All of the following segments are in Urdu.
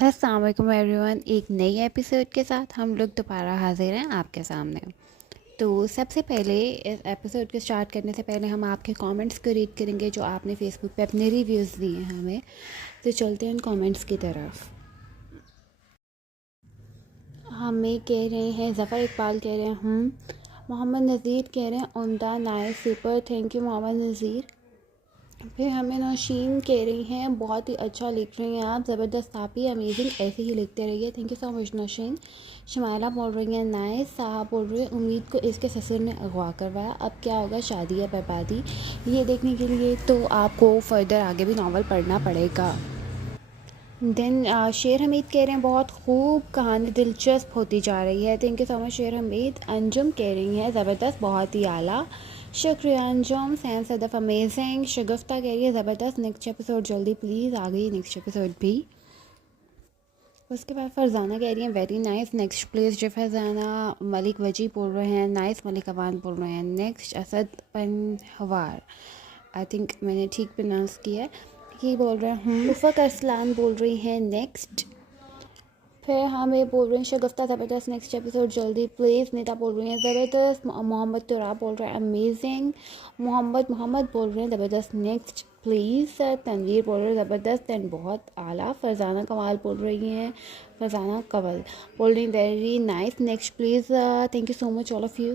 السلام علیکم ایوری ون، ایک نئی ایپیسوڈ کے ساتھ ہم لوگ دوبارہ حاضر ہیں آپ کے سامنے۔ تو سب سے پہلے اس ایپیسوڈ کو سٹارٹ کرنے سے پہلے ہم آپ کے کامنٹس کو ریڈ کریں گے جو آپ نے فیس بک پہ اپنے ریویوز دیے ہیں ہمیں۔ تو چلتے ہیں ان کامنٹس کی طرف۔ ہمیں کہہ رہے ہیں ظفر اقبال کہہ رہے ہیں محمد نذیر کہہ رہے ہیں عمدہ، نائس، سپر، تھینک یو محمد نذیر۔ پھر ہمیں نوشین کہہ رہی ہیں بہت ہی اچھا لکھ رہی ہیں آپ، زبردست، آپ ہی امیزنگ، ایسے ہی لکھتے رہیے، تھینک یو سو مچ نوشین۔ شمائلہ بول رہی ہیں نائس، صاحب بول رہے ہیں امید کو اس کے سسر نے اغوا کروایا، اب کیا ہوگا، شادی یا بربادی۔ یہ دیکھنے کے لیے تو آپ کو فردر آگے بھی ناول پڑھنا پڑے گا۔ دین شیر حمید کہہ رہے ہیں بہت خوب، کہانی دلچسپ ہوتی جا رہی ہے، تھینک یو سو مچ شیر حمید۔ انجم کہہ رہی ہیں زبردست، بہت ہی اعلیٰ، شکریہ انجم۔ سیم صدف امیزنگ۔ شگفتہ کہہ رہی ہے زبردست، نیکسٹ ایپیسوڈ جلدی پلیز، آ گئی نیکسٹ ایپیسوڈ بھی۔ اس کے بعد فرزانہ کہہ رہی ہیں ویری نائس، نیکسٹ پلیز جی فرزانہ۔ ملک وجی بول رہے ہیں نائس، ملک اوان بول رہے ہیں نیکسٹ۔ اسد پنہوار، آئی تھنک میں نے ٹھیک پروناؤنس کیا ہے، یہ بول رہے ہیں افق ارسلان بول رہی ہیں نیکسٹ۔ پھر ہمیں بول رہے ہیں شگفتہ زبردست، نیکسٹ ایپیسوڈ جلدی پلیز۔ نیتا بول رہی ہیں زبردست۔ محمد تراب بول رہے ہیں امیزنگ۔ محمد بول رہے ہیں زبردست، نیکسٹ پلیز۔ تنویر بول رہے ہیں زبردست دین بہت اعلیٰ۔ فرزانہ کمال بول رہی ہیں، فرزانہ کنول بول رہی ہیں very nice, next please, thank you so much all of you.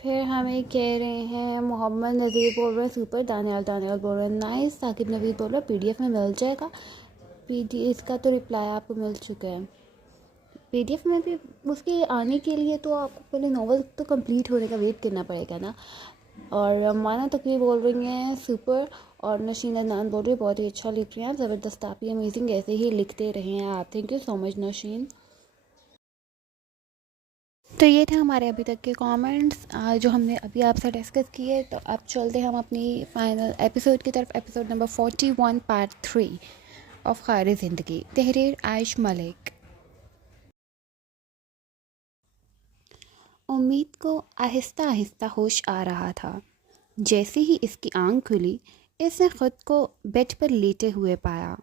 پھر ہمیں کہہ رہے ہیں محمد نذیر بول رہے ہیں سپر، دانیال بول رہے ہیں نائس، ثاقب نوید بول رہے ہیں پی ڈی ایف میں مل جائے گا، پی ڈی اس کا تو رپلائی آپ کو مل چکا ہے۔ پی ڈی ایف میں بھی اس کے آنے کے لیے تو آپ کو پہلے ناول تو کمپلیٹ ہونے کا ویٹ کرنا پڑے گا نا۔ اور مانا تقوی بول رہی ہیں سپر، اور نشین عدنان بول رہی ہے بہت ہی اچھا لکھ رہی ہیں آپ، زبردست، آپ ہی امیزنگ، ایسے ہی لکھتے رہیں آپ، تھینک یو سو مچ نشین۔ تو یہ تھے ہمارے ابھی تک کے کامنٹس جو ہم نے ابھی آپ سے ڈسکس کیے۔ تو اب چلتے ہیں ہم اپنی فائنل ایپیسوڈ کی طرف، ایپیسوڈ نمبر 41 پارٹ 3 آف خیر زندگی، تحریر عائش ملک۔ امید کو آہستہ آہستہ ہوش آ رہا تھا۔ جیسے ہی اس کی آنکھ کھلی، اس نے خود کو بیڈ پر لیٹے ہوئے پایا۔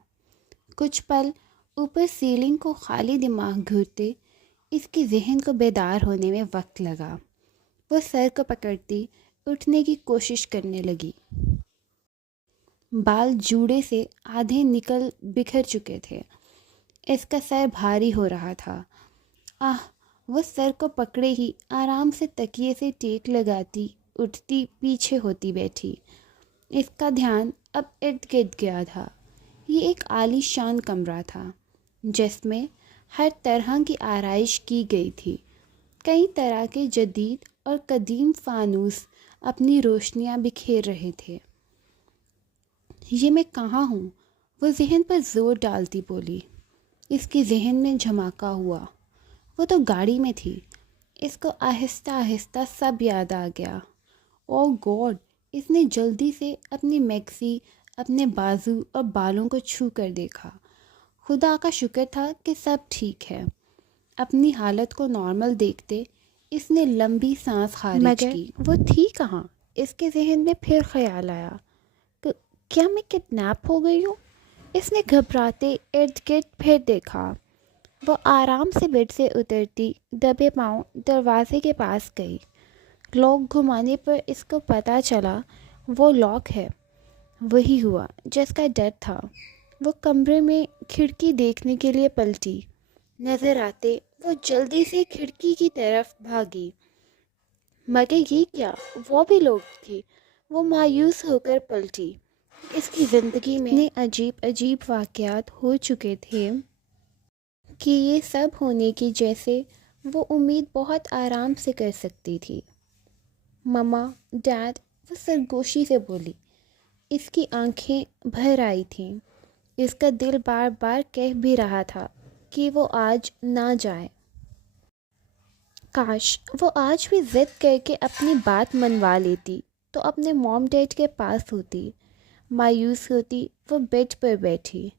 کچھ پل اوپر سیلنگ کو خالی دماغ گھورتے اس کی ذہن کو بیدار ہونے میں وقت لگا۔ وہ سر کو پکڑتی اٹھنے کی کوشش کرنے لگی۔ بال جوڑے سے آدھے نکل بکھر چکے تھے، اس کا سر بھاری ہو رہا تھا۔ وہ سر کو پکڑے ہی آرام سے تکیے سے ٹیک لگاتی اٹھتی پیچھے ہوتی بیٹھی۔ اس کا دھیان اب ارد گرد گیا تھا۔ یہ ایک عالی شان کمرہ تھا جس میں ہر طرح کی آرائش کی گئی تھی۔ کئی طرح کے جدید اور قدیم فانوس اپنی روشنیاں بکھیر رہے تھے۔ یہ میں کہاں ہوں؟ وہ ذہن پر زور ڈالتی بولی۔ اس کے ذہن میں جھماکا ہوا، وہ تو گاڑی میں تھی۔ اس کو آہستہ آہستہ سب یاد آ گیا۔ او گاڈ! اس نے جلدی سے اپنی میکسی، اپنے بازو اور بالوں کو چھو کر دیکھا۔ خدا کا شکر تھا کہ سب ٹھیک ہے۔ اپنی حالت کو نارمل دیکھتے اس نے لمبی سانس خارج کی۔ وہ تھی کہاں؟ اس کے ذہن میں پھر خیال آیا، کیا میں کڈنیپ ہو گئی ہوں؟ اس نے گھبراتے ارد گرد پھر دیکھا۔ وہ آرام سے بیڈ سے اترتی دبے پاؤں دروازے کے پاس گئی۔ لاک گھمانے پر اس کو پتہ چلا وہ لاک ہے۔ وہی ہوا جس کا ڈر تھا۔ وہ کمرے میں کھڑکی دیکھنے کے لیے پلٹی۔ نظر آتے وہ جلدی سے کھڑکی کی طرف بھاگی، مگر یہ کیا، وہ بھی لوگ تھی۔ وہ مایوس ہو کر پلٹی۔ اس کی زندگی میں اتنے عجیب عجیب واقعات ہو چکے تھے کہ یہ سب ہونے کی جیسے وہ امید بہت آرام سے کر سکتی تھی۔ مما، ڈیڈ، وہ سرگوشی سے بولی۔ اس کی آنکھیں بھر آئی تھیں۔ اس کا دل بار بار کہہ بھی رہا تھا کہ وہ آج نہ جائے۔ کاش وہ آج بھی ضد کر کے اپنی بات منوا لیتی تو اپنے موم ڈیڈ کے پاس ہوتی۔ مایوس ہوتی وہ بیڈ پر بیٹھی،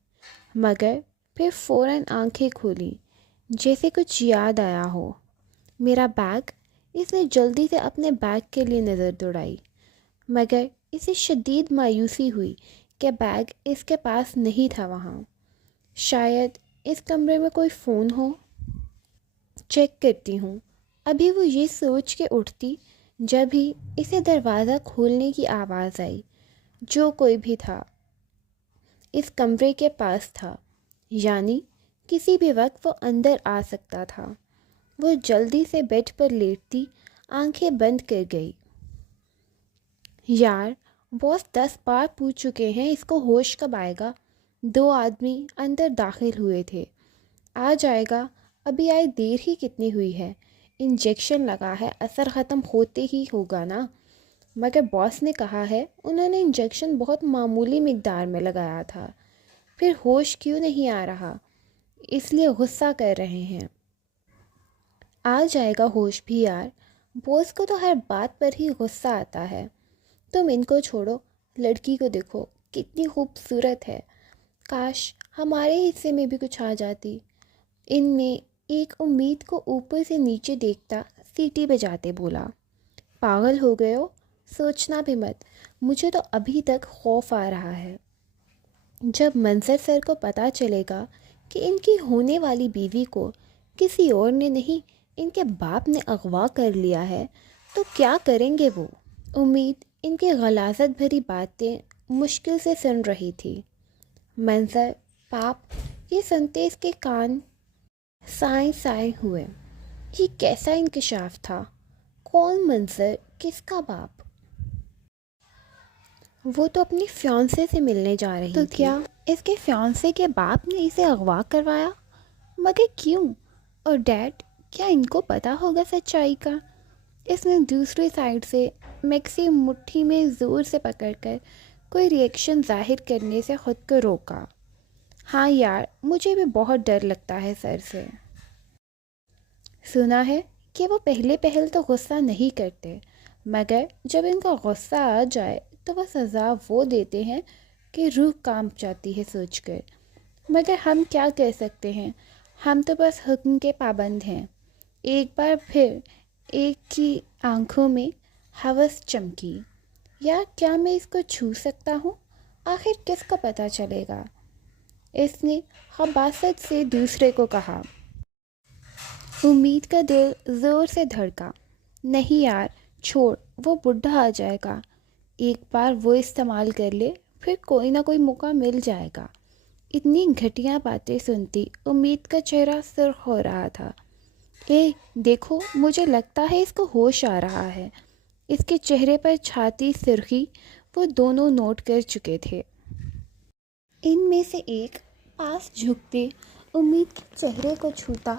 مگر پھر فوراً آنکھیں کھولی جیسے کچھ یاد آیا ہو۔ میرا بیگ؟ اس نے جلدی سے اپنے بیگ کے لیے نظر دوڑائی، مگر اسے شدید مایوسی ہوئی کہ بیگ اس کے پاس نہیں تھا وہاں۔ شاید اس کمرے میں کوئی فون ہو، چیک کرتی ہوں۔ ابھی وہ یہ سوچ کے اٹھتی جب ہی اسے دروازہ کھولنے کی آواز آئی۔ جو کوئی بھی تھا اس کمرے کے پاس تھا، یعنی کسی بھی وقت وہ اندر آ سکتا تھا۔ وہ جلدی سے بیڈ پر لیٹتی آنکھیں بند کر گئی۔ یار باس 10 بار پوچھ چکے ہیں اس کو ہوش کب آئے گا۔ 2 آدمی اندر داخل ہوئے تھے۔ آ جائے گا، ابھی آئے دیر ہی کتنی ہوئی ہے، انجیکشن لگا ہے، اثر ختم ہوتے ہی ہوگا نا۔ مگر باس نے کہا ہے انہوں نے انجیکشن بہت معمولی مقدار میں لگایا تھا، پھر ہوش کیوں نہیں آ رہا، اس لیے غصہ کر رہے ہیں۔ آ جائے گا ہوش بھی یار، باس کو تو ہر بات پر ہی غصہ آتا ہے۔ تم ان کو چھوڑو، لڑکی کو دیکھو کتنی خوبصورت ہے، کاش ہمارے حصے میں بھی کچھ آ جاتی۔ ان میں ایک امید کو اوپر سے نیچے دیکھتا سیٹی بجاتے بولا، پاگل ہو گئے ہو، سوچنا بھی مت، مجھے تو ابھی تک خوف آ رہا ہے۔ جب منظر سر کو پتہ چلے گا کہ ان کی ہونے والی بیوی کو کسی اور نے نہیں ان کے باپ نے اغوا کر لیا ہے تو کیا کریں گے وہ۔ امید ان کی غلاظت بھری باتیں مشکل سے سن رہی تھی۔ منظر باپ، یہ سنتے اس کے کان سائیں سائیں ہوئے۔ یہ کیسا انکشاف تھا؟ کون منظر، کس کا باپ؟ وہ تو اپنی فیانسے سے ملنے جا رہی تھی، تو کیا اس کے فیانسے کے باپ نے اسے اغوا کروایا؟ مگر کیوں؟ اور ڈیڈ، کیا ان کو پتہ ہوگا سچائی کا؟ اس نے دوسری سائڈ سے میکسی مٹھی میں زور سے پکڑ کر کوئی ری ایکشن ظاہر کرنے سے خود کو روکا۔ ہاں یار، مجھے بھی بہت ڈر لگتا ہے سر سے۔ سنا ہے کہ وہ پہل تو غصہ نہیں کرتے، مگر جب ان کا غصہ آ جائے تو وہ سزا وہ دیتے ہیں کہ روح کانپ جاتی ہے سوچ کر۔ مگر ہم کیا کر سکتے ہیں، ہم تو بس حکم کے پابند ہیں۔ ایک بار پھر ایک کی آنکھوں میں ہوس چمکی، یا کیا میں اس کو چھو سکتا ہوں؟ آخر کس کو پتہ چلے گا؟ اس نے خباثت سے دوسرے کو کہا۔ امید کا دل زور سے دھڑکا۔ نہیں یار چھوڑ، وہ بڈھا آ جائے گا، ایک بار وہ استعمال کر لے پھر کوئی نہ کوئی موقع مل جائے گا۔ اتنی گھٹیا باتیں سنتی امید کا چہرہ سرخ ہو رہا تھا۔ اے دیکھو، مجھے لگتا ہے اس کو ہوش آ رہا ہے۔ اس کے چہرے پر چھاتی سرخی وہ دونوں نوٹ کر چکے تھے۔ ان میں سے ایک پاس جھکتے امید کے چہرے کو چھوتا،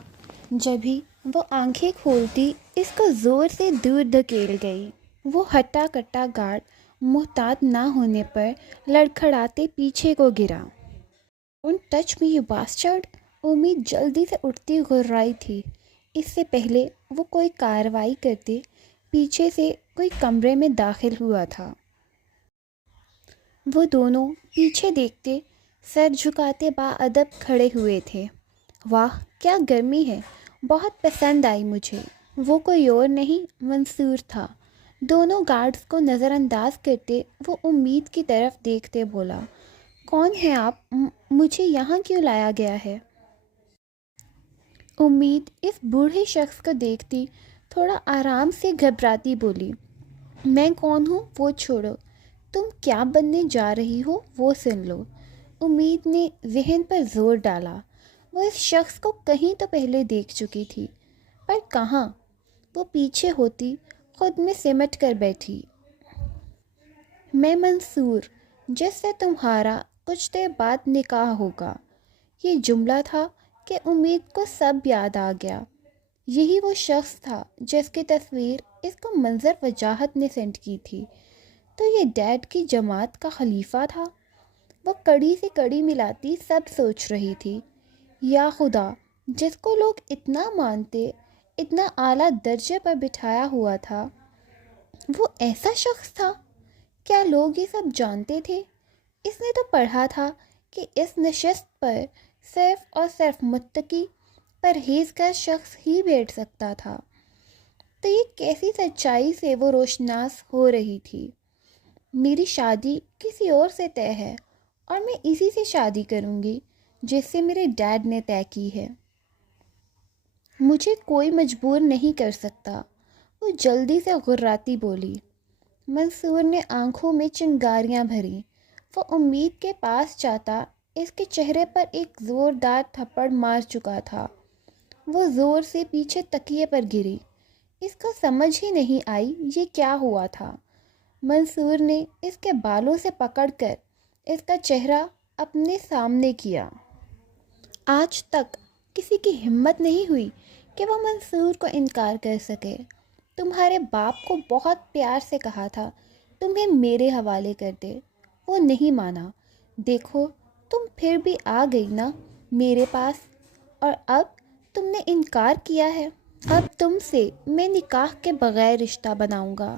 جبھی وہ آنکھیں کھولتی اس کو زور سے دور دھکیل گئی۔ وہ ہٹا کٹا گارڈ محتاط نہ ہونے پر لڑکھڑاتے پیچھے کو گرا۔ Don't touch me you bastard. امید جلدی سے اٹھتی گھررائی تھی۔ اس سے پہلے وہ کوئی کارروائی کرتے پیچھے سے کوئی کمرے میں داخل ہوا تھا۔ وہ دونوں پیچھے دیکھتے سر جھکاتے باادب کھڑے ہوئے تھے۔ واہ کیا گرمی ہے، بہت پسند آئی مجھے۔ وہ کوئی اور نہیں منصور تھا۔ دونوں گارڈز کو نظر انداز کرتے وہ امید کی طرف دیکھتے بولا، کون ہیں آپ؟ مجھے یہاں کیوں لایا گیا ہے؟ امید اس بوڑھے شخص کو دیکھتی تھوڑا آرام سے گھبراتی بولی، میں کون ہوں وہ چھوڑو، تم کیا بننے جا رہی ہو وہ سن لو۔ امید نے ذہن پر زور ڈالا۔ وہ اس شخص کو کہیں تو پہلے دیکھ چکی تھی، پر کہاں؟ وہ پیچھے ہوتی خود میں سمٹ کر بیٹھی۔ میں منصور، جس سے تمہارا کچھ دیر بعد نکاح ہوگا۔ یہ جملہ تھا کہ امید کو سب یاد آ گیا۔ یہی وہ شخص تھا جس کی تصویر اس کو منظر وجاہت نے سینڈ کی تھی۔ تو یہ ڈیڈ کی جماعت کا خلیفہ تھا۔ وہ کڑی سے کڑی ملاتی سب سوچ رہی تھی، یا خدا، جس کو لوگ اتنا مانتے، اتنا اعلیٰ درجے پر بٹھایا ہوا تھا، وہ ایسا شخص تھا؟ کیا لوگ یہ سب جانتے تھے؟ اس نے تو پڑھا تھا کہ اس نشست پر صرف اور صرف متقی پرہیزگار شخص ہی بیٹھ سکتا تھا۔ تو یہ کیسی سچائی سے وہ روشناس ہو رہی تھی؟ میری شادی کسی اور سے طے ہے اور میں اسی سے شادی کروں گی جسے میرے ڈیڈ نے طے کی ہے۔ مجھے کوئی مجبور نہیں کر سکتا، وہ جلدی سے غراتی بولی۔ منصور نے آنکھوں میں چنگاریاں بھریں۔ وہ امید کے پاس جاتا اس کے چہرے پر ایک زوردار تھپڑ مار چکا تھا۔ وہ زور سے پیچھے تکیے پر گری۔ اس کو سمجھ ہی نہیں آئی یہ کیا ہوا تھا۔ منصور نے اس کے بالوں سے پکڑ کر اس کا چہرہ اپنے سامنے کیا۔ آج تک کسی کی ہمت نہیں ہوئی کہ وہ منصور کو انکار کر سکے۔ تمہارے باپ کو بہت پیار سے کہا تھا تمہیں میرے حوالے کر دے، وہ نہیں مانا۔ دیکھو تم پھر بھی آ گئی نا میرے پاس، اور اب تم نے انکار کیا ہے۔ اب تم سے میں نکاح کے بغیر رشتہ بناؤں گا۔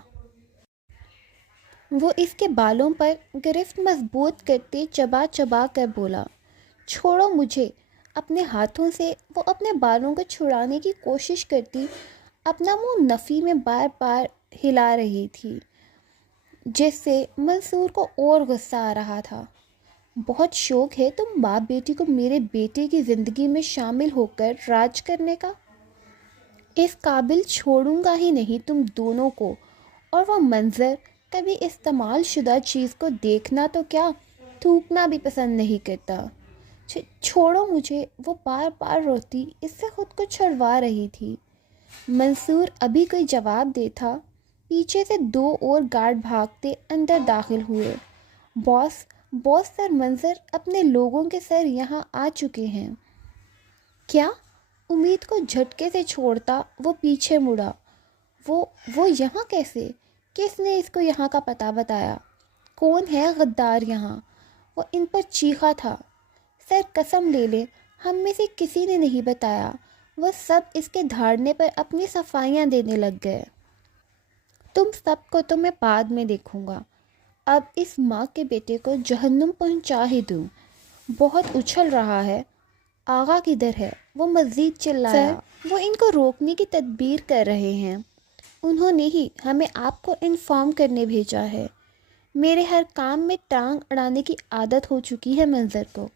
وہ اس کے بالوں پر گرفت مضبوط کرتے چبا چبا کر بولا، چھوڑو مجھے۔ اپنے ہاتھوں سے وہ اپنے بالوں کو چھڑانے کی کوشش کرتی اپنا منہ نفی میں بار بار ہلا رہی تھی، جس سے منصور کو اور غصہ آ رہا تھا۔ بہت شوق ہے تم باپ بیٹی کو میرے بیٹے کی زندگی میں شامل ہو کر راج کرنے کا؟ اس قابل چھوڑوں گا ہی نہیں تم دونوں کو۔ اور وہ منظر کبھی استعمال شدہ چیز کو دیکھنا تو کیا تھوکنا بھی پسند نہیں کرتا۔ چھوڑو مجھے، وہ بار بار روتی اس سے خود کو چھڑوا رہی تھی۔ منصور ابھی کوئی جواب دیتا، پیچھے سے 2 اور گارڈ بھاگتے اندر داخل ہوئے۔ باس سر منظر اپنے لوگوں کے سر یہاں آ چکے ہیں۔ کیا؟ امید کو جھٹکے سے چھوڑتا وہ پیچھے مڑا۔ وہ یہاں کیسے؟ کس نے اس کو یہاں کا پتہ بتایا؟ کون ہے غدار یہاں؟ وہ ان پر چیخا تھا۔ سر قسم لے لے ہم میں سے کسی نے نہیں بتایا۔ وہ سب اس کے دھاڑنے پر اپنی صفائیاں دینے لگ گئے۔ تم سب کو تو میں بعد میں دیکھوں گا، اب اس ماں کے بیٹے کو جہنم پہنچا ہی دوں۔ بہت اچھل رہا ہے۔ آغا کدھر ہے؟ وہ مزید چلایا۔ سر وہ ان کو روکنے کی تدبیر کر رہے ہیں، انہوں نے ہی ہمیں آپ کو انفارم کرنے بھیجا ہے۔ میرے ہر کام میں ٹانگ اڑانے کی عادت ہو چکی ہے منظر کو۔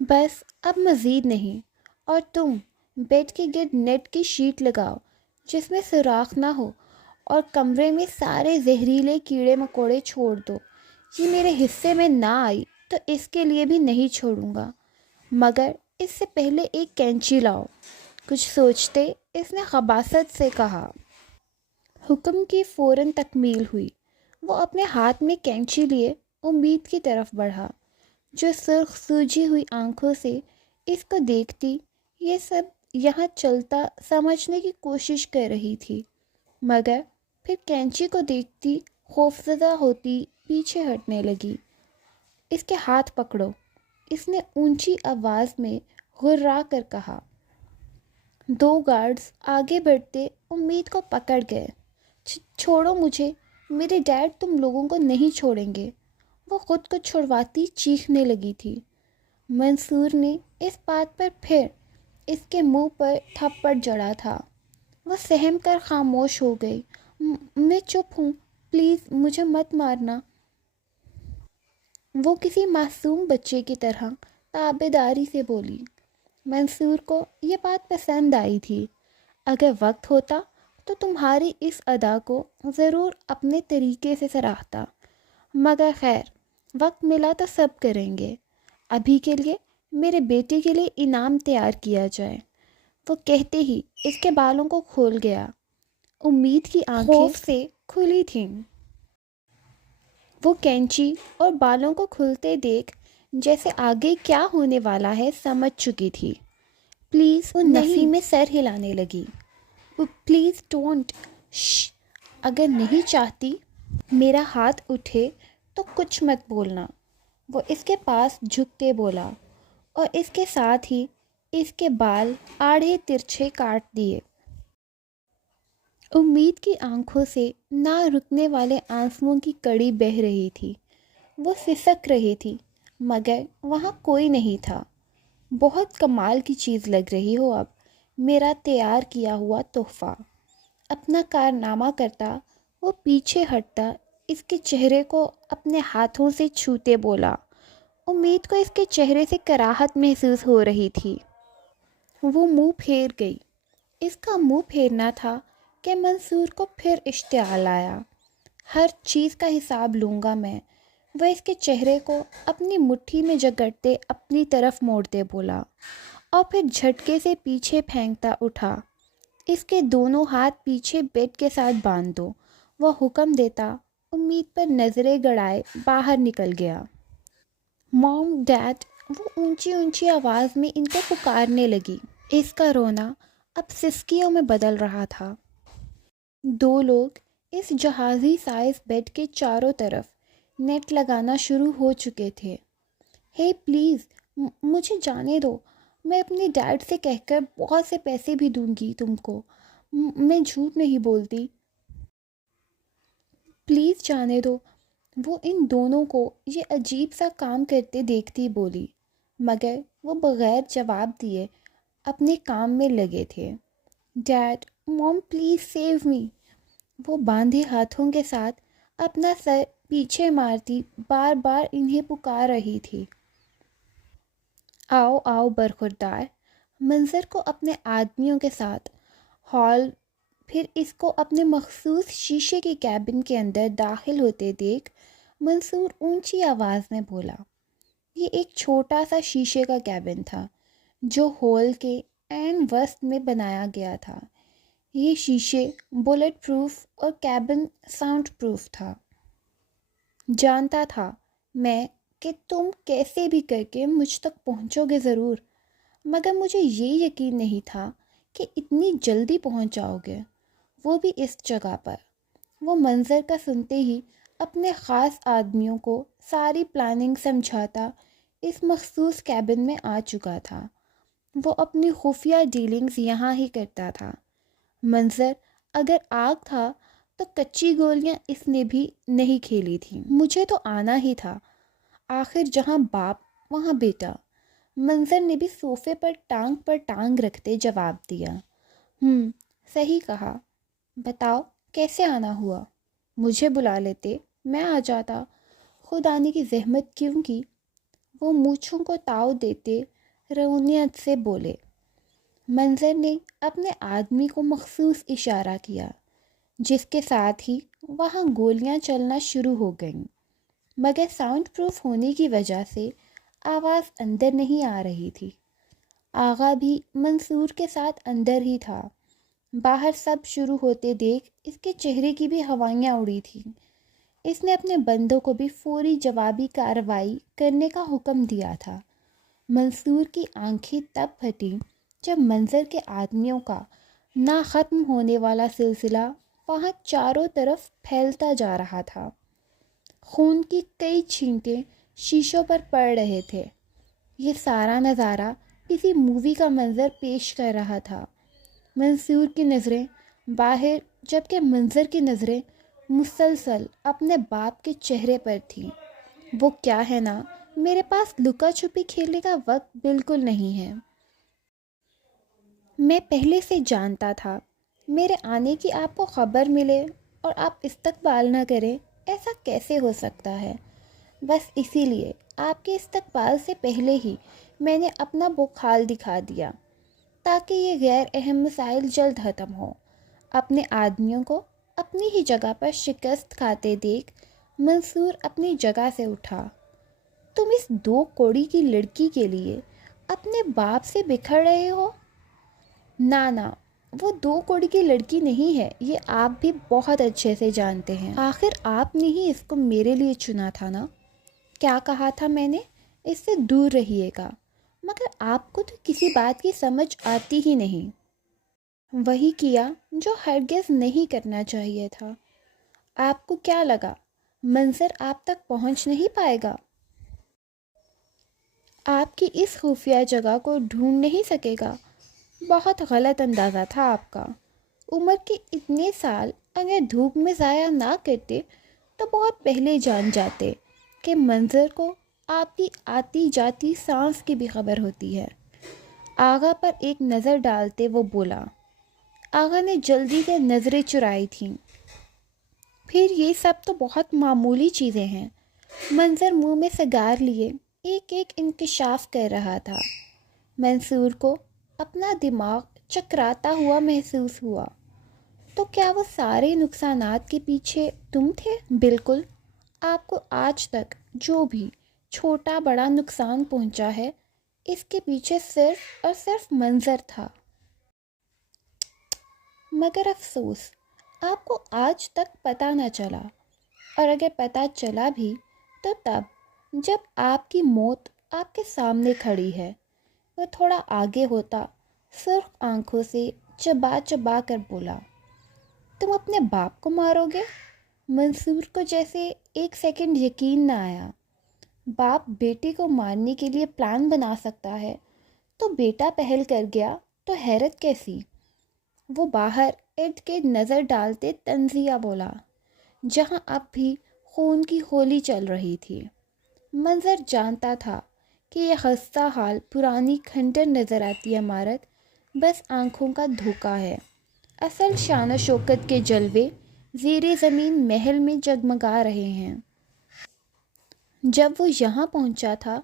بس اب مزید نہیں۔ اور تم بیڈ کے گرد نیٹ کی شیٹ لگاؤ جس میں سوراخ نہ ہو، اور کمرے میں سارے زہریلے کیڑے مکوڑے چھوڑ دو۔ یہ میرے حصے میں نہ آئی تو اس کے لیے بھی نہیں چھوڑوں گا، مگر اس سے پہلے ایک کینچی لاؤ۔ کچھ سوچتے اس نے خباثت سے کہا۔ حکم کی فوراً تکمیل ہوئی۔ وہ اپنے ہاتھ میں کینچی لیے امید کی طرف بڑھا، جو سرخ سوجی ہوئی آنکھوں سے اس کو دیکھتی یہ سب یہاں چلتا سمجھنے کی کوشش کر رہی تھی، مگر پھر کینچی کو دیکھتی خوفزدہ ہوتی پیچھے ہٹنے لگی۔ اس کے ہاتھ پکڑو، اس نے اونچی آواز میں غرا کر کہا۔ 2 گارڈز آگے بڑھتے امید کو پکڑ گئے۔ چھوڑو مجھے، میرے ڈیڈ تم لوگوں کو نہیں چھوڑیں گے۔ وہ خود کو چھڑواتی چیخنے لگی تھی۔ منصور نے اس بات پر پھر اس کے منہ پر تھپڑ جڑا تھا۔ وہ سہم کر خاموش ہو گئی۔ میں چپ ہوں، پلیز مجھے مت مارنا۔ وہ کسی معصوم بچے کی طرح تابعداری سے بولی۔ منصور کو یہ بات پسند آئی تھی۔ اگر وقت ہوتا تو تمہاری اس ادا کو ضرور اپنے طریقے سے سراہتا، مگر خیر وقت ملا تو سب کریں گے۔ ابھی کے لیے میرے بیٹے کے لیے انعام تیار کیا جائے۔ وہ کہتے ہی اس کے بالوں کو کھول گیا۔ امید کی آنکھیں خوف سے کھلی تھیں۔ وہ کینچی اور بالوں کو کھلتے دیکھ جیسے آگے کیا ہونے والا ہے سمجھ چکی تھی۔ پلیز، وہ نفی میں سر ہلانے لگی۔ پلیز ڈونٹ، شش، اگر نہیں چاہتی میرا ہاتھ اٹھے تو کچھ مت بولنا۔ وہ اس کے پاس جھکتے بولا، اور اس کے ساتھ ہی اس کے بال آڑے ترچھے کاٹ دیے۔ امید کی آنکھوں سے نہ رکنے والے آنسوؤں کی کڑی بہہ رہی تھی۔ وہ سسک رہی تھی، مگر وہاں کوئی نہیں تھا۔ بہت کمال کی چیز لگ رہی ہو اب، میرا تیار کیا ہوا تحفہ۔ اپنا کارنامہ کرتا وہ پیچھے ہٹتا اس کے چہرے کو اپنے ہاتھوں سے چھوتے بولا، امید کو اس کے چہرے سے کراہت محسوس ہو رہی تھی۔ وہ منہ پھیر گئی۔ اس کا منہ پھیرنا تھا کہ منصور کو پھر اشتعال آیا۔ ہر چیز کا حساب لوں گا میں، وہ اس کے چہرے کو اپنی مٹھی میں جگڑتے اپنی طرف موڑتے بولا، اور پھر جھٹکے سے پیچھے پھینکتا اٹھا۔ اس کے دونوں ہاتھ پیچھے بیڈ کے ساتھ باندھ دو، وہ حکم دیتا۔ امید پر نظریں گڑائے باہر نکل گیا۔ موم، ڈیڈ، وہ اونچی اونچی آواز میں ان کو پکارنے لگی۔ اس کا رونا اب سسکیوں میں بدل رہا تھا۔ دو لوگ اس جہازی سائز بیڈ کے چاروں طرف نیٹ لگانا شروع ہو چکے تھے۔ ہے پلیز مجھے جانے دو، میں اپنے ڈیڈ سے کہہ کر بہت سے پیسے بھی دوں گی تم کو، میں جھوٹ نہیں بولتی، پلیز جانے دو۔ وہ ان دونوں کو یہ عجیب سا کام کرتے دیکھتی بولی، مگر وہ بغیر جواب دیے اپنے کام میں لگے تھے۔ Dad, mom please save me, وہ باندھے ہاتھوں کے ساتھ اپنا سر پیچھے مارتی بار بار انہیں پکار رہی تھی۔ آؤ آؤ برخوردار، منظر کو اپنے آدمیوں کے ساتھ ہال، پھر اس کو اپنے مخصوص شیشے کے کیبن کے اندر داخل ہوتے دیکھ منصور اونچی آواز میں بولا۔ یہ ایک چھوٹا سا شیشے کا کیبن تھا جو ہال کے عین وسط میں بنایا گیا تھا۔ یہ شیشے بلٹ پروف اور کیبن ساؤنڈ پروف تھا۔ جانتا تھا میں کہ تم کیسے بھی کر کے مجھ تک پہنچو گے ضرور، مگر مجھے یہ یقین نہیں تھا کہ اتنی جلدی پہنچ جاؤ گے، وہ بھی اس جگہ پر۔ وہ منظر کا سنتے ہی اپنے خاص آدمیوں کو ساری پلاننگ سمجھاتا اس مخصوص کیبن میں آ چکا تھا۔ وہ اپنی خفیہ ڈیلنگز یہاں ہی کرتا تھا۔ منظر اگر آگ تھا تو کچی گولیاں اس نے بھی نہیں کھیلی تھیں۔ مجھے تو آنا ہی تھا، آخر جہاں باپ وہاں بیٹا، منظر نے بھی صوفے پر ٹانگ رکھتے جواب دیا۔ صحیح کہا، بتاؤ کیسے آنا ہوا؟ مجھے بلا لیتے، میں آ جاتا، خود آنے کی زحمت کیوں کی؟ وہ مونچھوں کو تاؤ دیتے رونیت سے بولے۔ منظر نے اپنے آدمی کو مخصوص اشارہ کیا، جس کے ساتھ ہی وہاں گولیاں چلنا شروع ہو گئیں، مگر ساؤنڈ پروف ہونے کی وجہ سے آواز اندر نہیں آ رہی تھی۔ آغا بھی منصور کے ساتھ اندر ہی تھا۔ باہر سب شروع ہوتے دیکھ اس کے چہرے کی بھی ہوائیاں اڑی تھیں۔ اس نے اپنے بندوں کو بھی فوری جوابی کارروائی کرنے کا حکم دیا تھا۔ منصور کی آنکھیں تب پھٹیں جب منظر کے آدمیوں کا نہ ختم ہونے والا سلسلہ وہاں چاروں طرف پھیلتا جا رہا تھا۔ خون کی کئی چھینٹیں شیشوں پر پڑ رہے تھے۔ یہ سارا نظارہ کسی مووی کا منظر پیش کر رہا تھا۔ منصور کی نظریں باہر، جبکہ منظر کی نظریں مسلسل اپنے باپ کے چہرے پر تھیں۔ وہ کیا ہے نا، میرے پاس لکا چھپی کھیلنے کا وقت بالکل نہیں ہے۔ میں پہلے سے جانتا تھا میرے آنے کی آپ کو خبر ملے اور آپ استقبال نہ کریں، ایسا کیسے ہو سکتا ہے؟ بس اسی لیے آپ کے استقبال سے پہلے ہی میں نے اپنا بخال دکھا دیا تاکہ یہ غیر اہم مسائل جلد ختم ہو۔ اپنے آدمیوں کو اپنی ہی جگہ پر شکست کھاتے دیکھ منصور اپنی جگہ سے اٹھا۔ تم اس 2 کوڑی کی لڑکی کے لیے اپنے باپ سے بکھر رہے ہو؟ نہ، وہ 2 کوڑی کی لڑکی نہیں ہے، یہ آپ بھی بہت اچھے سے جانتے ہیں۔ آخر آپ نے ہی اس کو میرے لیے چنا تھا نا؟ کیا کہا تھا میں نے؟ اس سے دور رہیے گا، مگر آپ کو تو کسی بات کی سمجھ آتی ہی نہیں۔ وہی کیا جو ہرگز نہیں کرنا چاہیے تھا۔ آپ کو کیا لگا منظر آپ تک پہنچ نہیں پائے گا؟ آپ کی اس خفیہ جگہ کو ڈھونڈ نہیں سکے گا؟ بہت غلط اندازہ تھا آپ کا۔ عمر کے اتنے سال اگر دھوپ میں ضائع نہ کرتے تو بہت پہلے جان جاتے کہ منظر کو آپ کی آتی جاتی سانس کی بھی خبر ہوتی ہے۔ آغا پر ایک نظر ڈالتے وہ بولا۔ آغا نے جلدی سے نظریں چرائی تھیں۔ پھر یہ سب تو بہت معمولی چیزیں ہیں۔ منظر منہ میں سگار لیے ایک ایک انکشاف کر رہا تھا۔ منصور کو اپنا دماغ چکراتا ہوا محسوس ہوا۔ تو کیا وہ سارے نقصانات کے پیچھے تم تھے؟ بالکل، آپ کو آج تک جو بھی چھوٹا بڑا نقصان پہنچا ہے اس کے پیچھے صرف اور صرف منظر تھا۔ مگر افسوس آپ کو آج تک پتہ نہ چلا، اور اگر پتہ چلا بھی تو تب جب آپ کی موت آپ کے سامنے کھڑی ہے۔ وہ تھوڑا آگے ہوتا، سرخ آنکھوں سے چبا چبا کر بولا، تم اپنے باپ کو مارو گے؟ منصور کو جیسے ایک سیکنڈ یقین نہ آیا۔ باپ بیٹے کو مارنے کے لیے پلان بنا سکتا ہے تو بیٹا پہل کر گیا تو حیرت کیسی؟ وہ باہر ارد گرد نظر ڈالتے طنزیہ بولا، جہاں اب بھی خون کی ہولی چل رہی تھی۔ منظر جانتا تھا کہ یہ خستہ حال پرانی کھنڈر نظر آتی عمارت بس آنکھوں کا دھوکہ ہے۔ اصل شان و شوکت کے جلوے زیر زمین محل میں جگمگا رہے ہیں۔ جب وہ یہاں پہنچا تھا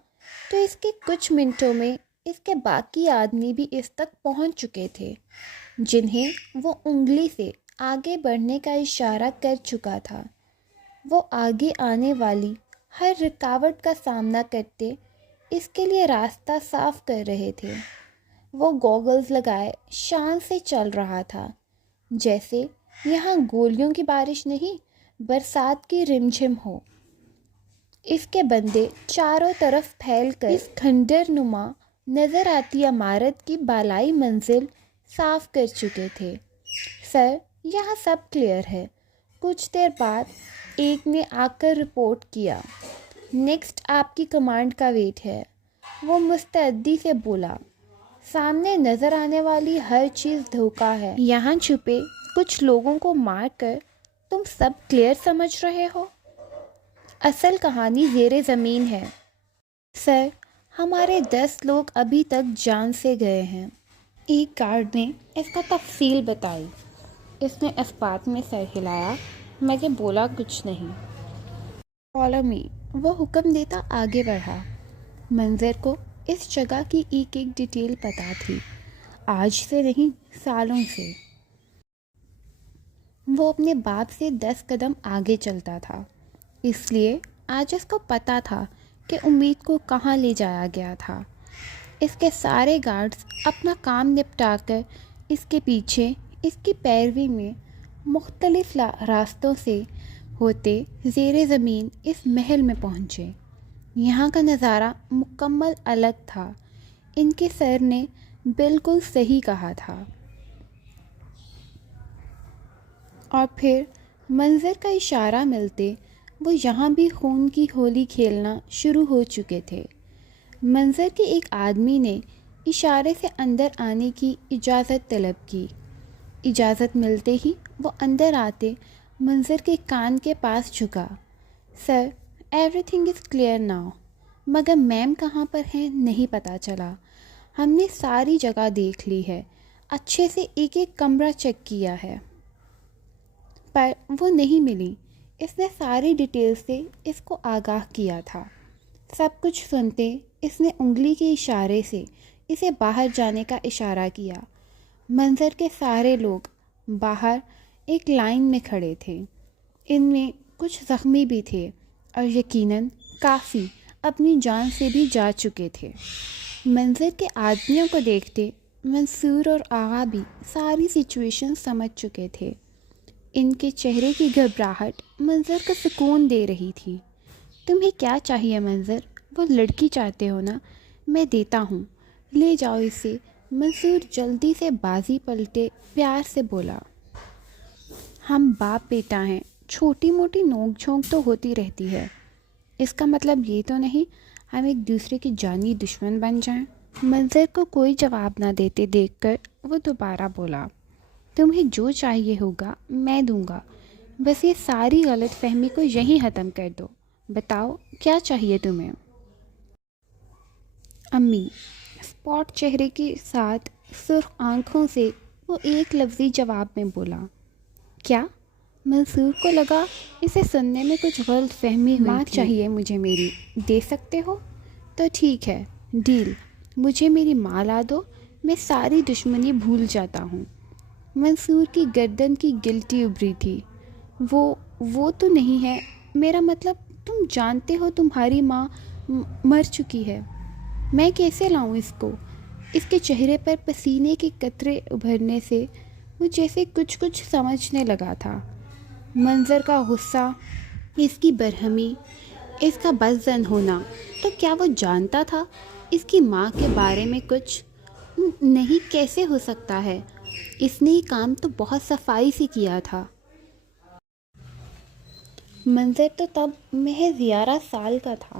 تو اس کے کچھ منٹوں میں اس کے باقی آدمی بھی اس تک پہنچ چکے تھے، جنہیں وہ انگلی سے آگے بڑھنے کا اشارہ کر چکا تھا۔ وہ آگے آنے والی ہر رکاوٹ کا سامنا کرتے اس کے لیے راستہ صاف کر رہے تھے۔ وہ گوگلز لگائے شان سے چل رہا تھا، جیسے یہاں گولیوں کی بارش نہیں برسات کی رمجھم ہو۔ اس کے بندے چاروں طرف پھیل کر اس کھنڈر نما نظر آتی عمارت کی بالائی منزل صاف کر چکے تھے۔ سر، یہاں سب کلیئر ہے۔ کچھ دیر بعد ایک نے آ کر رپورٹ کیا، نیکسٹ آپ کی کمانڈ کا ویٹ ہے۔ وہ مستعدی سے بولا، سامنے نظر آنے والی ہر چیز دھوکہ ہے۔ یہاں چھپے کچھ لوگوں کو مار کر تم سب کلیئر سمجھ رہے ہو؟ اصل کہانی زیر زمین ہے۔ سر، ہمارے 10 لوگ ابھی تک جان سے گئے ہیں۔ ایک گارڈ نے اس کو تفصیل بتائی۔ اس نے اس بات میں سر ہلایا مگر بولا کچھ نہیں۔ فالو می، وہ حکم دیتا آگے بڑھا۔ منظر کو اس جگہ کی ایک ایک ڈیٹیل پتہ تھی، آج سے نہیں سالوں سے۔ وہ اپنے باپ سے 10 قدم آگے چلتا تھا، اس لیے آج اس کو پتہ تھا کہ امید کو کہاں لے جایا گیا تھا۔ اس کے سارے گارڈز اپنا کام نپٹا کر اس کے پیچھے اس کی پیروی میں مختلف راستوں سے ہوتے زیر زمین اس محل میں پہنچے۔ یہاں کا نظارہ مکمل الگ تھا۔ ان کے سر نے بالکل صحیح کہا تھا۔ اور پھر منظر کا اشارہ ملتے وہ یہاں بھی خون کی ہولی کھیلنا شروع ہو چکے تھے۔ منظر کے ایک آدمی نے اشارے سے اندر آنے کی اجازت طلب کی۔ اجازت ملتے ہی وہ اندر آتے منظر کے کان کے پاس جھکا، sir, everything is clear now, مگر میم کہاں پر ہیں نہیں پتہ چلا۔ ہم نے ساری جگہ دیکھ لی ہے، اچھے سے ایک ایک کمرہ چیک کیا ہے، پر وہ نہیں ملی۔ اس نے ساری ڈیٹیل سے اس کو آگاہ کیا تھا۔ سب کچھ سنتے اس نے انگلی کے اشارے سے اسے باہر جانے کا اشارہ کیا۔ منظر کے سارے لوگ باہر ایک لائن میں کھڑے تھے، ان میں کچھ زخمی بھی تھے اور یقیناً کافی اپنی جان سے بھی جا چکے تھے۔ منظر کے آدمیوں کو دیکھتے منصور اور آغا بھی ساری سچویشن سمجھ چکے تھے۔ ان کے چہرے کی گھبراہٹ منظر کو سکون دے رہی تھی۔ تمہیں کیا چاہیے منظر؟ وہ لڑکی چاہتے ہو نا؟ میں دیتا ہوں، لے جاؤ اسے۔ منصور جلدی سے بازی پلٹے پیار سے بولا، ہم باپ بیٹا ہیں، چھوٹی موٹی نوک جھونک تو ہوتی رہتی ہے، اس کا مطلب یہ تو نہیں ہم ایک دوسرے کے جانی دشمن بن جائیں۔ منظر کو کوئی جواب نہ دیتے دیکھ کر وہ دوبارہ بولا، تمہیں جو چاہیے ہوگا میں دوں گا، بس یہ ساری غلط فہمی کو یہیں ختم کر دو۔ بتاؤ کیا چاہیے تمہیں؟ امی، اسپاٹ چہرے کے ساتھ سرخ آنکھوں سے وہ ایک لفظی جواب میں بولا۔ کیا؟ منصور کو لگا اسے سننے میں کچھ غلط فہمی ہوئی تھی۔ ماں چاہیے مجھے میری، دے سکتے ہو؟ تو ٹھیک ہے، ڈیل، مجھے میری ماں لا دو، میں ساری دشمنی بھول جاتا ہوں۔ منصور کی گردن کی گلٹی ابھری تھی۔ وہ تو نہیں ہے، میرا مطلب تم جانتے ہو تمہاری ماں مر چکی ہے۔ میں کیسے لاؤں اس کو؟ اس کے چہرے پر پسینے کے قطرے ابھرنے سے وہ جیسے کچھ سمجھنے لگا تھا۔ منظر کا غصہ، اس کی برہمی، اس کا بدظن ہونا، تو کیا وہ جانتا تھا اس کی ماں کے بارے میں کچھ؟ نہیں، کیسے ہو سکتا ہے؟ اس نے یہ کام تو بہت صفائی سے کیا تھا۔ منظر تو تب محض 11 سال کا تھا،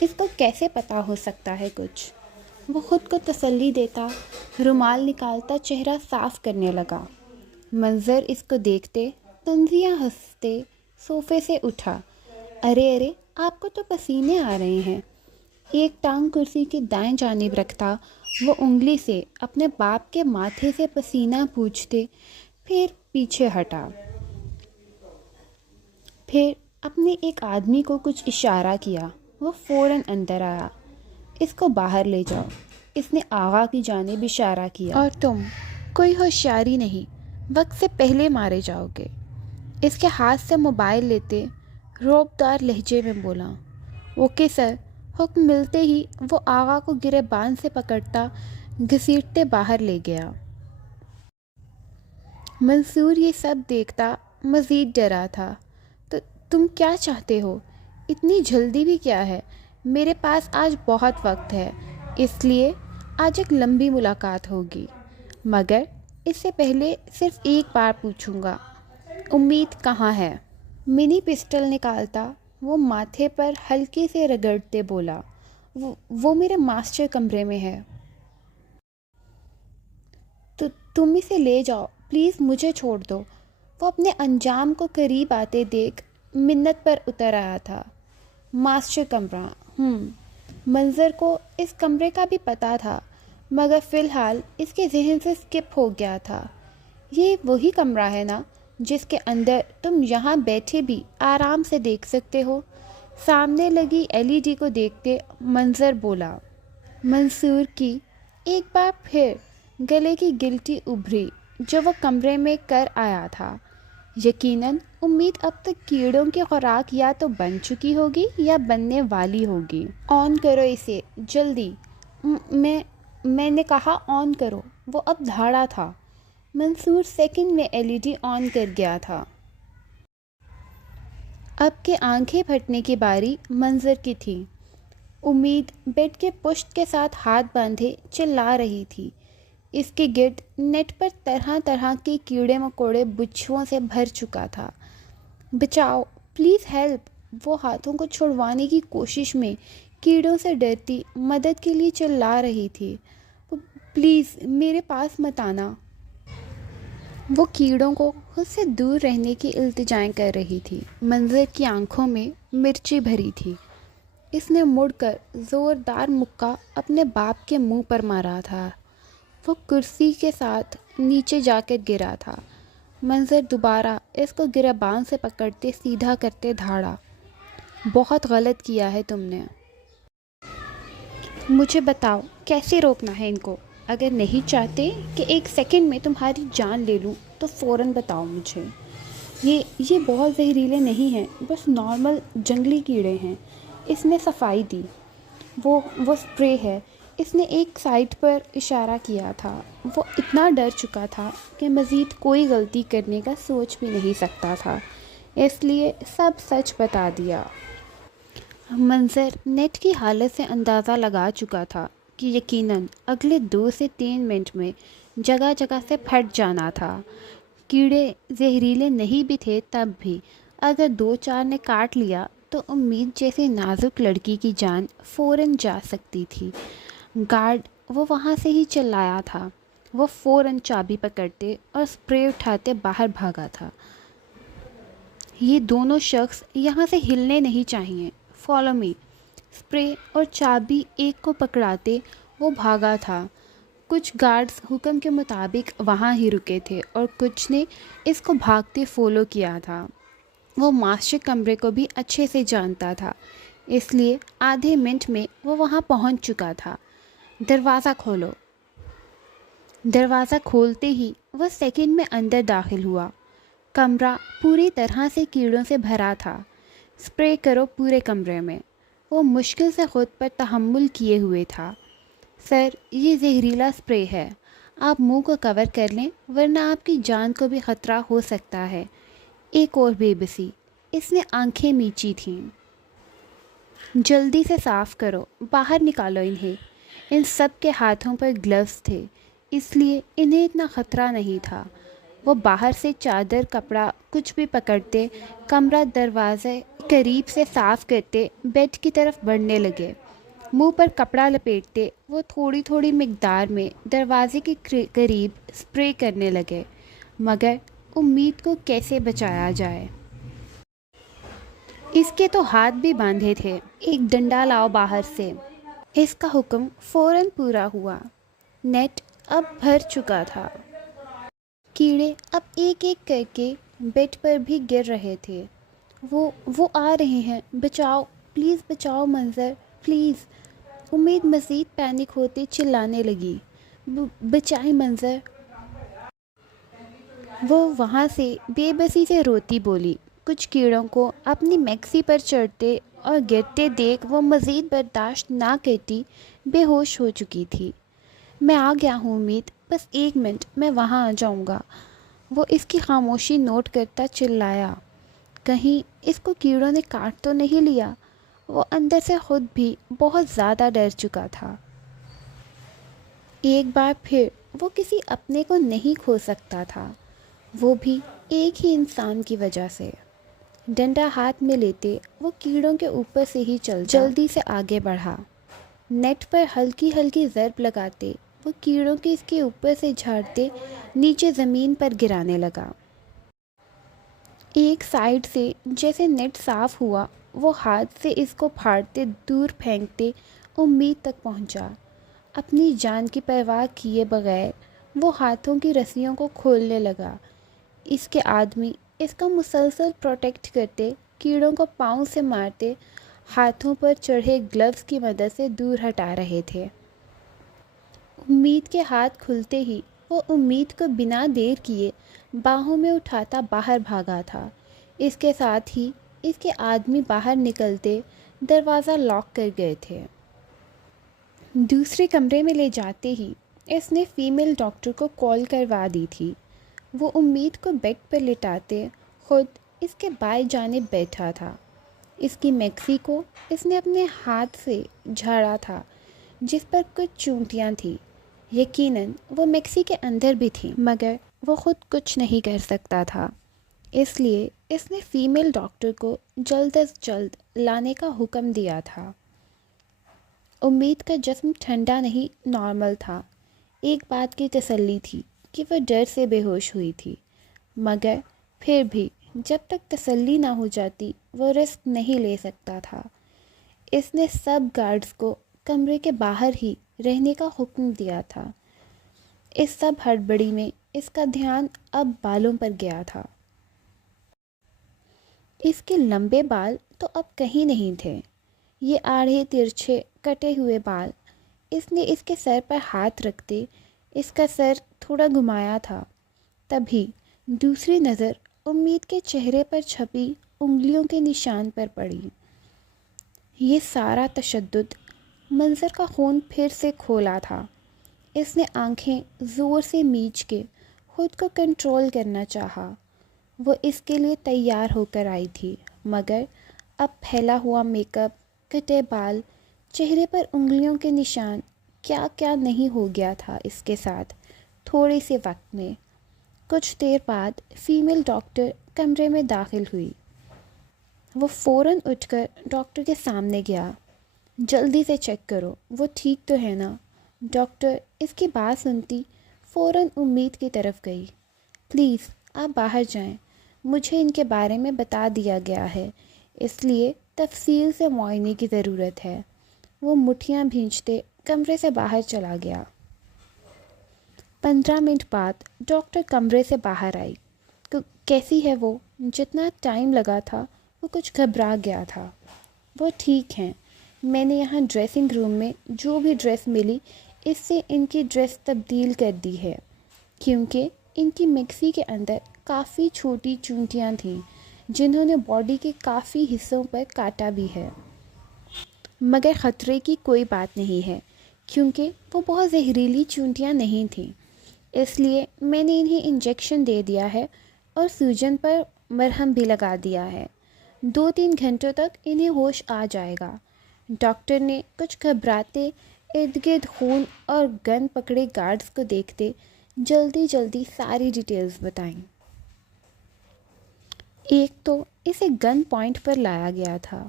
اس کو کیسے پتہ ہو سکتا ہے کچھ؟ وہ خود کو تسلی دیتا، رومال نکالتا چہرہ صاف کرنے لگا۔ منظر اس کو دیکھتے طنزیہ ہنستے صوفے سے اٹھا۔ ارے آپ کو تو پسینے آ رہے ہیں۔ ایک ٹانگ کرسی کی دائیں جانب رکھتا وہ انگلی سے اپنے باپ کے ماتھے سے پسینہ پوچھتے، پھر پیچھے ہٹا۔ پھر اپنے ایک آدمی کو کچھ اشارہ کیا، وہ فوراً اندر آیا۔ اس کو باہر لے جاؤ، اس نے آغا کی جانب اشارہ کیا۔ اور تم کوئی ہوشیاری نہیں، وقت سے پہلے مارے جاؤ گے۔ اس کے ہاتھ سے موبائل لیتے رعبدار لہجے میں بولا۔ Okay sir. حکم ملتے ہی وہ آغا کو گریبان سے پکڑتا گھسیٹتے باہر لے گیا۔ منصور یہ سب دیکھتا مزید ڈرا تھا۔ تو تم کیا چاہتے ہو؟ اتنی جلدی بھی کیا ہے؟ میرے پاس آج بہت وقت ہے، اس لیے آج ایک لمبی ملاقات ہوگی، مگر اس سے پہلے صرف ایک بار پوچھوں گا، امید کہاں ہے؟ منی پسٹل نکالتا وہ ماتھے پر ہلکے سے رگڑتے بولا، وہ میرے ماسٹر کمرے میں ہے۔ تو تم اسے لے جاؤ، پلیز مجھے چھوڑ دو۔ وہ اپنے انجام کو قریب آتے دیکھ منت پر اتر آیا تھا۔ ماسٹر کمرہ، منظر کو اس کمرے کا بھی پتہ تھا، مگر فی الحال اس کے ذہن سے اسکپ ہو گیا تھا۔ یہ وہی کمرہ ہے نا جس کے اندر تم یہاں بیٹھے بھی آرام سے دیکھ سکتے ہو؟ سامنے لگی LED کو دیکھتے منظر بولا۔ منصور کی ایک بار پھر گلے کی گلٹی ابھری جو وہ کمرے میں کر آیا تھا۔ یقیناً امید اب تک کیڑوں کی خوراک یا تو بن چکی ہوگی یا بننے والی ہوگی۔ آن کرو اسے، جلدی۔ میں نے کہا آن کرو۔ وہ اب دھاڑا تھا۔ منصور سیکنڈ میں LED آن کر گیا تھا۔ اب کے آنکھیں پھٹنے کی باری منظر کی تھی۔ امید بیڈ کے پشت کے ساتھ ہاتھ باندھے چلا رہی تھی۔ اس کے گرد نیٹ پر طرح طرح کے کیڑے مکوڑے بچھوؤں سے بھر چکا تھا۔ بچاؤ، پلیز ہیلپ! وہ ہاتھوں کو چھڑوانے کی کوشش میں کیڑوں سے ڈرتی مدد کے لیے چلا رہی تھی۔ پلیز میرے پاس مت آنا۔ وہ کیڑوں کو خود سے دور رہنے کی التجائیں کر رہی تھی۔ منظر کی آنکھوں میں مرچی بھری تھی۔ اس نے مڑ کر زوردار مکہ اپنے باپ کے منہ پر مارا تھا۔ وہ کرسی کے ساتھ نیچے جا کر گرا تھا۔ منظر دوبارہ اس کو گریبان سے پکڑتے سیدھا کرتے دھاڑا۔ بہت غلط کیا ہے تم نے۔ مجھے بتاؤ کیسے روکنا ہے ان کو؟ اگر نہیں چاہتے کہ ایک سیکنڈ میں تمہاری جان لے لوں تو فوراً بتاؤ مجھے۔ یہ بہت زہریلے نہیں ہیں، بس نارمل جنگلی کیڑے ہیں۔ اس نے صفائی دی۔ وہ سپرے ہے۔ اس نے ایک سائٹ پر اشارہ کیا تھا۔ وہ اتنا ڈر چکا تھا کہ مزید کوئی غلطی کرنے کا سوچ بھی نہیں سکتا تھا، اس لیے سب سچ بتا دیا۔ منظر نیٹ کی حالت سے اندازہ لگا چکا تھا کہ یقیناً اگلے 2 سے 3 منٹ میں جگہ جگہ سے پھٹ جانا تھا۔ کیڑے زہریلے نہیں بھی تھے تب بھی اگر 2-4 نے کاٹ لیا تو امید جیسے نازک لڑکی کی جان فوراً جا سکتی تھی۔ گارڈ وہ وہاں سے ہی چلایا تھا۔ وہ فوراً چابی پکڑتے اور سپرے اٹھاتے باہر بھاگا تھا۔ یہ دونوں شخص یہاں سے ہلنے نہیں چاہیے۔ Follow me. سپرے اور چابی ایک کو پکڑاتے وہ بھاگا تھا۔ کچھ گارڈز حکم کے مطابق وہاں ہی رکے تھے اور کچھ نے اس کو بھاگتے فالو کیا تھا۔ وہ ماسٹر کمرے کو بھی اچھے سے جانتا تھا، اس لیے آدھے منٹ میں وہ وہاں پہنچ چکا تھا۔ دروازہ کھولو۔ دروازہ کھولتے ہی وہ سیکنڈ میں اندر داخل ہوا۔ کمرہ پوری طرح سے کیڑوں سے بھرا تھا۔ اسپرے کرو پورے کمرے میں۔ وہ مشکل سے خود پر تحمل کیے ہوئے تھا۔ سر، یہ زہریلا اسپرے ہے، آپ منہ کو کور کر لیں ورنہ آپ کی جان کو بھی خطرہ ہو سکتا ہے۔ ایک اور بے بسی، اس نے آنکھیں میچی تھیں۔ جلدی سے صاف کرو، باہر نکالو انہیں۔ ان سب کے ہاتھوں پر گلوز تھے، اس لیے انہیں اتنا خطرہ نہیں تھا۔ وہ باہر سے چادر، کپڑا کچھ بھی پکڑتے، کمرہ دروازے قریب سے صاف کرتے بیڈ کی طرف بڑھنے لگے۔ منہ پر کپڑا لپیٹتے وہ تھوڑی تھوڑی مقدار میں دروازے کے قریب اسپرے کرنے لگے، مگر امید کو کیسے بچایا جائے؟ اس کے تو ہاتھ بھی باندھے تھے۔ ایک ڈنڈا لاؤ باہر سے۔ اس کا حکم فوراً پورا ہوا۔ نیٹ اب بھر چکا تھا۔ کیڑے اب ایک ایک کر کے بیڈ پر بھی گر رہے تھے۔ وہ آ رہے ہیں، بچاؤ پلیز، بچاؤ منظر پلیز۔ امید مزید پینک ہوتے چلانے لگی، بچائیں منظر۔ وہ وہاں سے بے بسی سے روتی بولی۔ کچھ کیڑوں کو اپنی میکسی پر چڑھتے اور گرتے دیکھ وہ مزید برداشت نہ کرتی بے ہوش ہو چکی تھی۔ میں آ گیا ہوں امید، بس 1 منٹ، میں وہاں آ جاؤں گا۔ وہ اس کی خاموشی نوٹ کرتا چلایا، کہیں اس کو کیڑوں نے کاٹ تو نہیں لیا۔ وہ اندر سے خود بھی بہت زیادہ ڈر چکا تھا۔ ایک بار پھر وہ کسی اپنے کو نہیں کھو سکتا تھا، وہ بھی ایک ہی انسان کی وجہ سے۔ ڈنڈا ہاتھ میں لیتے وہ کیڑوں کے اوپر سے ہی جلدی سے آگے بڑھا۔ نیٹ پر ہلکی ہلکی ضرب لگاتے وہ کیڑوں کے اس کے اوپر سے جھاڑتے نیچے زمین پر گرانے لگا۔ ایک سائیڈ سے جیسے نیٹ صاف ہوا، وہ ہاتھ سے اس کو پھاڑتے دور پھینکتے امید تک پہنچا۔ اپنی جان کی پرواہ کیے بغیر وہ ہاتھوں کی رسیوں کو کھولنے لگا۔ اس کے آدمی اس کا مسلسل پروٹیکٹ کرتے، کیڑوں کو پاؤں سے مارتے ہاتھوں پر چڑھے گلوز کی مدد سے دور ہٹا رہے تھے۔ امید کے ہاتھ کھلتے ہی وہ امید کو بنا دیر کیے باہوں میں اٹھاتا باہر بھاگا تھا۔ اس کے ساتھ ہی اس کے آدمی باہر نکلتے دروازہ لاک کر گئے تھے۔ دوسرے کمرے میں لے جاتے ہی اس نے فیمیل ڈاکٹر کو کال کروا دی تھی۔ وہ امید کو بیڈ پر لٹاتے خود اس کے بائیں جانب بیٹھا تھا۔ اس کی میکسی کو اس نے اپنے ہاتھ سے جھاڑا تھا، جس پر کچھ چونٹیاں تھیں۔ یقیناً وہ میکسی کے اندر بھی تھیں، مگر وہ خود کچھ نہیں کر سکتا تھا، اس لیے اس نے فیمیل ڈاکٹر کو جلد از جلد لانے کا حکم دیا تھا۔ امید کا جسم ٹھنڈا نہیں، نارمل تھا۔ ایک بات کی تسلی تھی کہ وہ ڈر سے بے ہوش ہوئی تھی، مگر پھر بھی جب تک تسلی نہ ہو جاتی وہ رسک نہیں لے سکتا تھا۔ اس نے سب گارڈز کو کمرے کے باہر ہی رہنے کا حکم دیا تھا۔ اس سب ہڑبڑی میں اس کا دھیان اب بالوں پر گیا تھا۔ اس کے لمبے بال تو اب کہیں نہیں تھے، یہ آڑے ترچھے کٹے ہوئے بال۔ اس نے اس کے سر پر ہاتھ رکھتے اس کا سر تھوڑا گھمایا تھا، تبھی دوسری نظر امید کے چہرے پر چھپی انگلیوں کے نشان پر پڑی۔ یہ سارا تشدد، منظر کا خون پھر سے کھولا تھا۔ اس نے آنکھیں زور سے میچ کے خود کو کنٹرول کرنا چاہا۔ وہ اس کے لیے تیار ہو کر آئی تھی، مگر اب پھیلا ہوا میک اپ، کٹے بال، چہرے پر انگلیوں کے نشان، کیا کیا نہیں ہو گیا تھا اس کے ساتھ تھوڑے سے وقت میں۔ کچھ دیر بعد فیمیل ڈاکٹر کمرے میں داخل ہوئی۔ وہ فوراً اٹھ کر ڈاکٹر کے سامنے گیا۔ جلدی سے چیک کرو وہ ٹھیک تو ہے نا؟ ڈاکٹر اس کی بات سنتی فوراً امید کی طرف گئی۔ پلیز آپ باہر جائیں، مجھے ان کے بارے میں بتا دیا گیا ہے، اس لیے تفصیل سے معائنے کی ضرورت ہے۔ وہ مٹھیاں بھیجتے کمرے سے باہر چلا گیا۔ 15 منٹ بعد ڈاکٹر کمرے سے باہر آئی۔ کیسی ہے وہ؟ جتنا ٹائم لگا تھا وہ کچھ گھبرا گیا تھا۔ وہ ٹھیک ہیں، میں نے یہاں ڈریسنگ روم میں جو بھی ڈریس ملی اس سے ان کی ڈریس تبدیل کر دی ہے، کیونکہ ان کی مکسی کے اندر کافی چھوٹی چونٹیاں تھیں جنہوں نے باڈی کے کافی حصوں پر کاٹا بھی ہے، مگر خطرے کی کوئی بات نہیں ہے کیونکہ وہ بہت زہریلی چونٹیاں نہیں تھیں، اس لیے میں نے انہیں انجیکشن دے دیا ہے اور سوجن پر مرہم بھی لگا دیا ہے۔ 2-3 گھنٹوں تک انہیں ہوش آ جائے گا۔ ڈاکٹر نے کچھ گھبراتے ارد گرد خون اور گن پکڑے گارڈز کو دیکھتے جلدی جلدی ساری ڈیٹیلز بتائیں۔ ایک تو اسے گن پوائنٹ پر لایا گیا تھا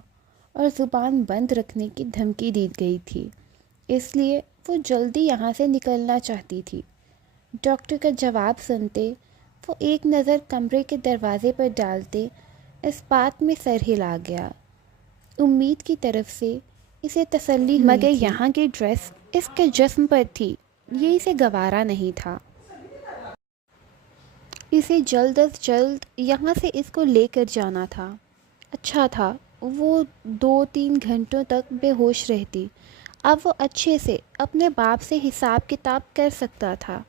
اور زبان بند رکھنے کی دھمکی دی گئی تھی، اس لیے وہ جلدی یہاں سے نکلنا چاہتی تھی۔ ڈاکٹر کا جواب سنتے وہ ایک نظر کمرے کے دروازے پر ڈالتے اس بات میں سر ہلا گیا۔ امید کی طرف سے اسے تسلی ہوئی مگر یہاں کی ڈریس اس کے جسم پر تھی، یہ اسے گوارا نہیں تھا۔ اسے جلد از جلد یہاں سے اس کو لے کر جانا تھا۔ اچھا تھا وہ 2-3 گھنٹوں تک بے ہوش رہتی، اب وہ اچھے سے اپنے باپ سے حساب کتاب کر سکتا تھا۔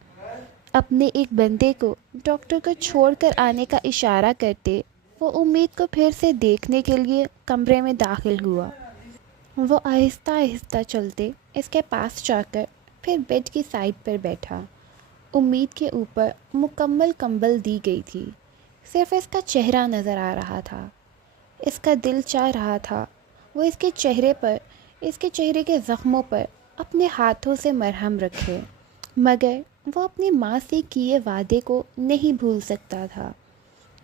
اپنے ایک بندے کو ڈاکٹر کو چھوڑ کر آنے کا اشارہ کرتے وہ امید کو پھر سے دیکھنے کے لیے کمرے میں داخل ہوا۔ وہ آہستہ آہستہ چلتے اس کے پاس جا کر پھر بیڈ کی سائڈ پر بیٹھا۔ امید کے اوپر مکمل کمبل دی گئی تھی، صرف اس کا چہرہ نظر آ رہا تھا۔ اس کا دل چاہ رہا تھا وہ اس کے چہرے پر، اس کے چہرے کے زخموں پر اپنے ہاتھوں سے مرہم رکھے، مگر وہ اپنی ماں سے کیے وعدے کو نہیں بھول سکتا تھا۔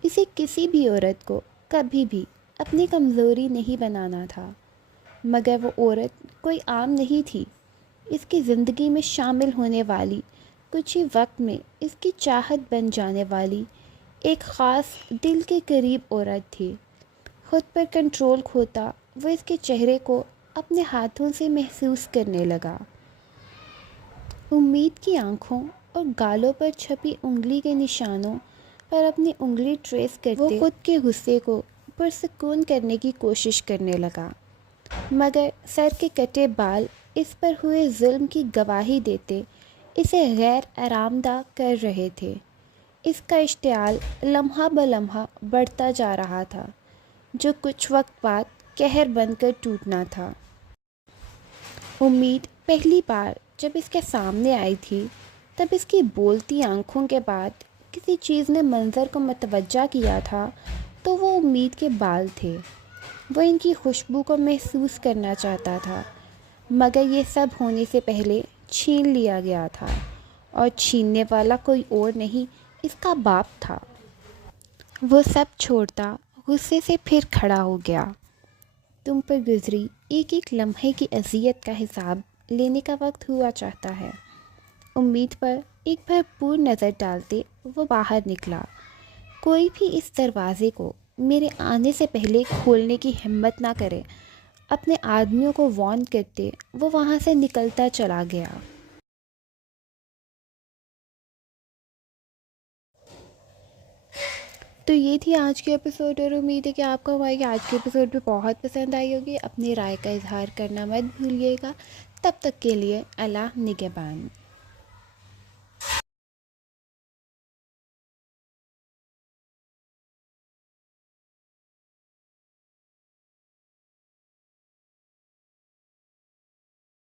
اسے کسی بھی عورت کو کبھی بھی اپنی کمزوری نہیں بنانا تھا، مگر وہ عورت کوئی عام نہیں تھی، اس کی زندگی میں شامل ہونے والی، کچھ ہی وقت میں اس کی چاہت بن جانے والی ایک خاص دل کے قریب عورت تھی۔ خود پر کنٹرول کھوتا وہ اس کے چہرے کو اپنے ہاتھوں سے محسوس کرنے لگا۔ امید کی آنکھوں اور گالوں پر چھپی انگلی کے نشانوں پر اپنی انگلی ٹریس کرتے وہ خود کے غصے کو پرسکون کرنے کی کوشش کرنے لگا، مگر سر کے کٹے بال اس پر ہوئے ظلم کی گواہی دیتے اسے غیر آرام دہ کر رہے تھے۔ اس کا اشتعال لمحہ بلمحہ بڑھتا جا رہا تھا، جو کچھ وقت بعد قہر بن کر ٹوٹنا تھا۔ امید پہلی بار جب اس کے سامنے آئی تھی تب اس کی بولتی آنکھوں کے بعد کسی چیز نے منظر کو متوجہ کیا تھا تو وہ امید کے بال تھے۔ وہ ان کی خوشبو کو محسوس کرنا چاہتا تھا، مگر یہ سب ہونے سے پہلے چھین لیا گیا تھا، اور چھیننے والا کوئی اور نہیں اس کا باپ تھا۔ وہ سب چھوڑتا غصے سے پھر کھڑا ہو گیا۔ تم پر گزری ایک ایک لمحے کی اذیت کا حساب لینے کا وقت ہوا چاہتا ہے۔ امید پر ایک بھرپور نظر ڈالتے وہ باہر نکلا۔ کوئی بھی اس دروازے کو میرے آنے سے پہلے کھولنے کی ہمت نہ کرے، اپنے آدمیوں کو وارن کرتے وہ وہاں سے نکلتا چلا گیا۔ تو یہ تھی آج کی ایپیسوڈ، اور امید ہے کہ آپ کو ہماری آج کی ایپیسوڈ بھی بہت پسند آئی ہوگی۔ اپنی رائے کا اظہار کرنا مت بھولیے گا۔ تب تک کے لیے اللہ نگہبان۔